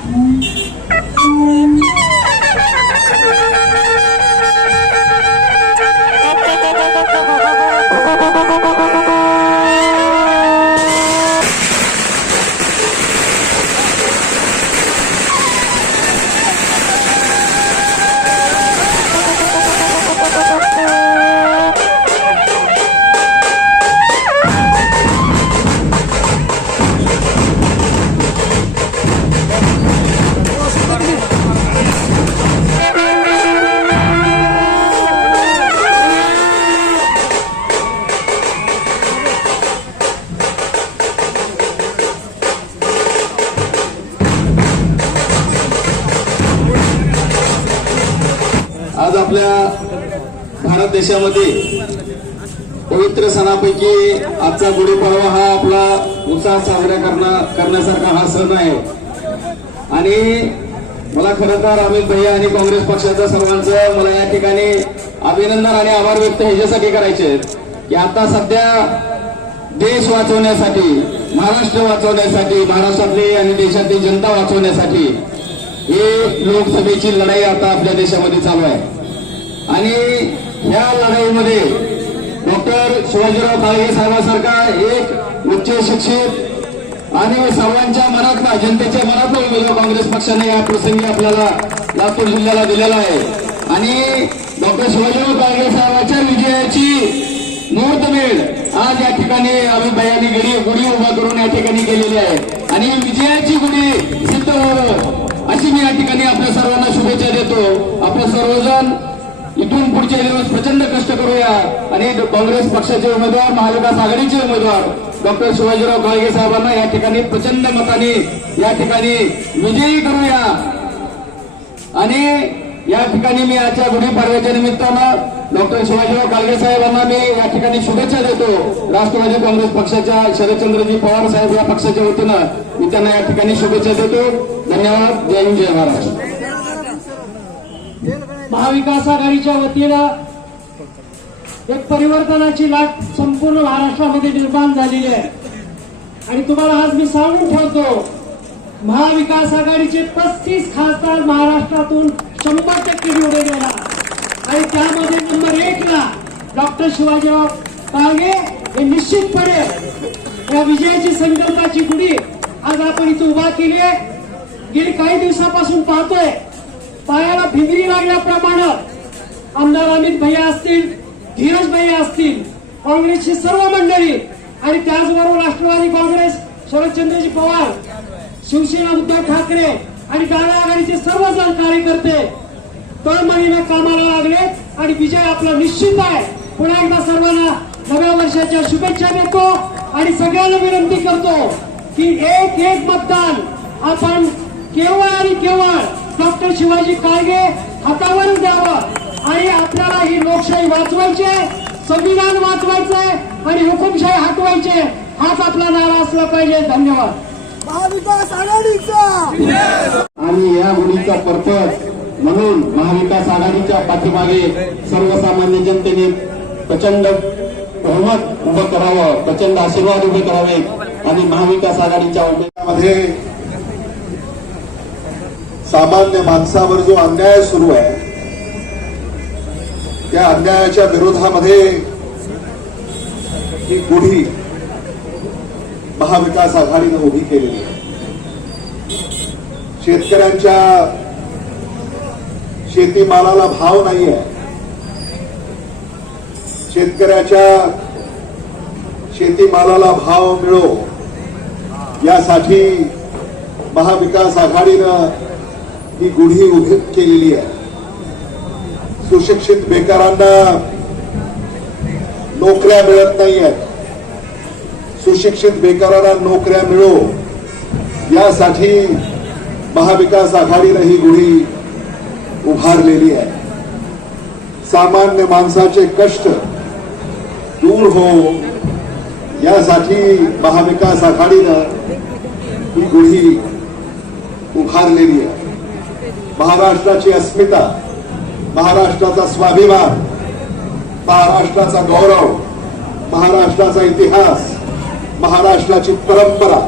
Hum. आज आपल्या भारत देशामध्ये पवित्र सणापैकी आजचा गुढीपाडवा हा आपला उत्साह साजरा करणं करण्यासारखा हा सण आहे. आणि मला खरं तर अमित भैया आणि काँग्रेस पक्षाच्या सर्वांचं मला या ठिकाणी अभिनंदन आणि आभार व्यक्त ह्याच्यासाठी करायचे आहेत. की आता सध्या देश वाचवण्यासाठी महाराष्ट्र वाचवण्यासाठी महाराष्ट्रातली आणि देशातली जनता वाचवण्यासाठी हे लोकसभेची लढाई आता आपल्या देशामध्ये चालू आहे. आणि ह्या लढाईमध्ये डॉक्टर शिवाजीराव काळगे साहेबांसारखा एक उच्च शिक्षित आणि सर्वांच्या मनातला जनतेच्या मनातला उमेदवार काँग्रेस पक्षाने या प्रसंगी आपल्याला लातूर जिल्ह्याला दिलेला आहे. आणि डॉक्टर शिवाजीराव काळगे साहेबांच्या विजयाची मुहूर्तमेळ आज या ठिकाणी अमित भाईयांनी गडी गुढी उभा करून या ठिकाणी केलेली आहे. आणि विजयाची गुढी सिद्ध व्हावं अशी मी या ठिकाणी आपल्या सर्वांना शुभेच्छा देतो. आपलं सर्वजण इथून पुढचे दिवस प्रचंड कष्ट करूया. आणि काँग्रेस पक्षाचे उमेदवार महाविकास आघाडीचे उमेदवार डॉक्टर शिवाजीराव काळगे साहेबांना या ठिकाणी प्रचंड मताने या ठिकाणी विजयी करूया. आणि या ठिकाणी मी आजच्या गुढीपाडव्याच्या निमित्तानं डॉक्टर शिवाजीराव काळगे साहेबांना मी या ठिकाणी शुभेच्छा देतो. राष्ट्रवादी काँग्रेस पक्षाच्या शरदचंद्रजी पवार साहेब या पक्षाच्या वतीनं मी त्यांना या ठिकाणी शुभेच्छा देतो. धन्यवाद. जय हिंद जय महाराष्ट्र. महाविकास आघाडीच्या वतीनं एक परिवर्तनाची लाट संपूर्ण महाराष्ट्रामध्ये निर्माण झालेली आहे. आणि तुम्हाला आज मी सांगून ठेवतो महाविकास आघाडीचे पस्तीस खासदार महाराष्ट्रातून शंभर टक्के निवडून येणार. आणि त्यामध्ये नंबर एक ला डॉक्टर शिवाजीराव काळगे हे निश्चितपणे या विजयाची संकल्पाची गुढी आज आपण इथे उभा केली आहे. गेली काही दिवसापासून पाहतोय. पायाला भिंगरी लागल्याप्रमाणे आमदार अमित भैया असतील धीरज भैया असतील काँग्रेसची सर्व मंडळी आणि त्याचबरोबर राष्ट्रवादी काँग्रेस शरदचंद्रजी पवार शिवसेना उद्धव ठाकरे आणि डाव्या आघाडीचे सर्वजण कार्यकर्ते तळमळीने कामाला लागले आणि विजय आपला निश्चित आहे. पुन्हा एकदा सर्वांना नव्या वर्षाच्या शुभेच्छा देतो आणि सगळ्यांना विनंती करतो की एक एक मतदान आपण केवळ आणि केवळ डॉक्टर शिवाजी काळगे हातावर द्यावं. आणि आपल्याला ही लोकशाही वाचवायची संविधान वाचवायचंय आणि हुकुमशाही हटवायचे हाच आपला नारा असला पाहिजे. धन्यवाद. महाविकास आघाडीचा! आणि या गुढीचा पर्पज म्हणून महाविकास आघाडीच्या पाठीमागे सर्वसामान्य जनतेने प्रचंड बहुमत उभं करावं प्रचंड आशीर्वाद उभे करावे आणि महाविकास आघाडीच्या उमेदवारामध्ये सामान्य माणसावर जो अन्याय सुरू आहे त्या अन्यायाच्या विरोधामध्ये ही गुढी महाविकास आघाडीनं उभी केलेली आहे. शेतकऱ्यांच्या शेतीमालाला भाव नाही आहे शेतकऱ्याच्या शेतीमालाला भाव मिळो यासाठी महाविकास आघाडीनं ही गुढी उभी केलेली आहे. सुशिक्षित बेकारांना नोकऱ्या मिळत नाही आहेत सुशिक्षित बेकारांना नोकऱ्या मिळो. यासाठी महाविकास आघाडीनं ही गुढी उभारलेली आहे. सामान्य माणसाचे कष्ट दूर हो यासाठी महाविकास आघाडीनं ही गुढी उभारलेली आहे. महाराष्ट्राची अस्मिता महाराष्ट्राचा स्वाभिमान महाराष्ट्राचा गौरव महाराष्ट्राचा इतिहास महाराष्ट्राची परंपरा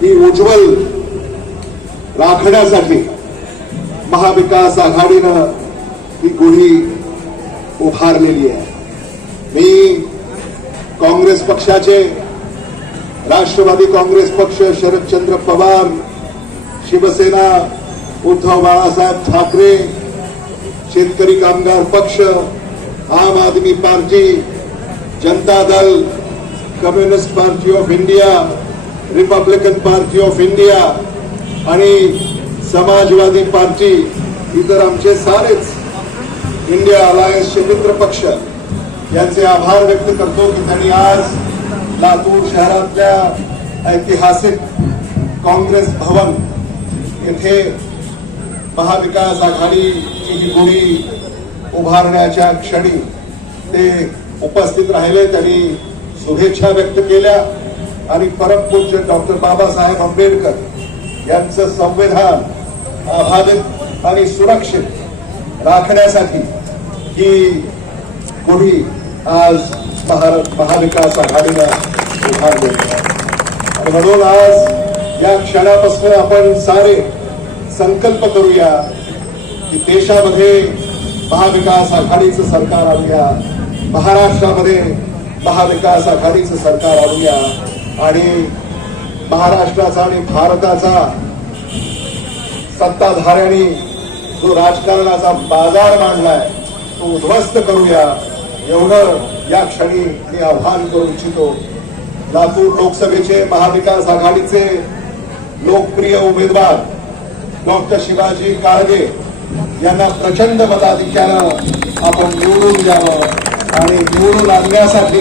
ही उज्ज्वल राखण्यासाठी महाविकास आघाडीनं ही गुढी उभारलेली आहे. मी काँग्रेस पक्षाचे राष्ट्रवादी काँग्रेस पक्ष शरदचंद्र पवार शिवसेना उद्धव बाळासाहेब ठाकरे शेतकरी कामगार पक्ष आम Aadmi Party Janata Dal Communist Party of India Republican Party of India आणि समाजवादी पार्टी इतर आमचे सारेच इंडिया अलायन्सचे मित्र पक्ष. यांचे आभार व्यक्त करतो की त्यांनी आज लातूर शहरातल्या ऐतिहासिक काँग्रेस भवन येथे महाविकास आघाडीची ही गुढी उभारण्याच्या क्षणी ते उपस्थित राहिले त्यांनी शुभेच्छा व्यक्त केल्या. आणि परमपूज्य डॉक्टर बाबासाहेब आंबेडकर यांचं संविधान अभावित आणि सुरक्षित राखण्यासाठी ही गुढी आज महार- महाविकास आघाडीला उभारली आणि म्हणून आज या क्षणापासून आपण सारे संकल्प करूया की देशामध्ये महाविकास आघाडीचं सरकार आणूया महाराष्ट्रामध्ये महाविकास आघाडीचं सरकार आणूया आणि महाराष्ट्राचा आणि भारताचा सत्ताधाऱ्यांनी जो राजकारणाचा बाजार मांडलाय तो उद्ध्वस्त करूया. एवढं या क्षणी मी आव्हान करू इच्छितो. लातूर लोकसभेचे महाविकास आघाडीचे लोकप्रिय उमेदवार डॉक्टर शिवाजी काळगे यांना प्रचंड मताधिक्यानं आपण निवडून द्यावं आणि निवडून आणण्यासाठी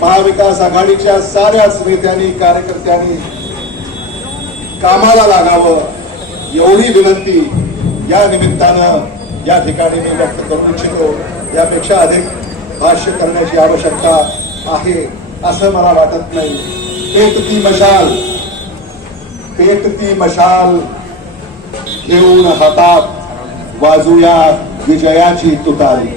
महाविकास आघाडीच्या साऱ्याच नेत्यांनी कार्यकर्त्यांनी कामाला लागावं एवढी विनंती या निमित्तानं या ठिकाणी मी व्यक्त करू इच्छितो. यापेक्षा अधिक भाष्य करण्याची आवश्यकता आहे असं मला वाटत नाही. पेटती मशाल पेटती मशाल घेऊन हातात वाजूया विजयाची तुतारी.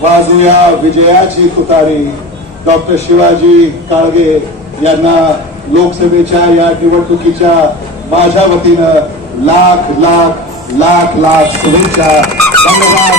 वाजूया विजयाची तुतारी. डॉक्टर शिवाजी काळगे यांना लोकसभेच्या या निवडणुकीच्या माझ्या वतीनं लाख लाख लाख लाख शुभेच्छा. धन्यवाद.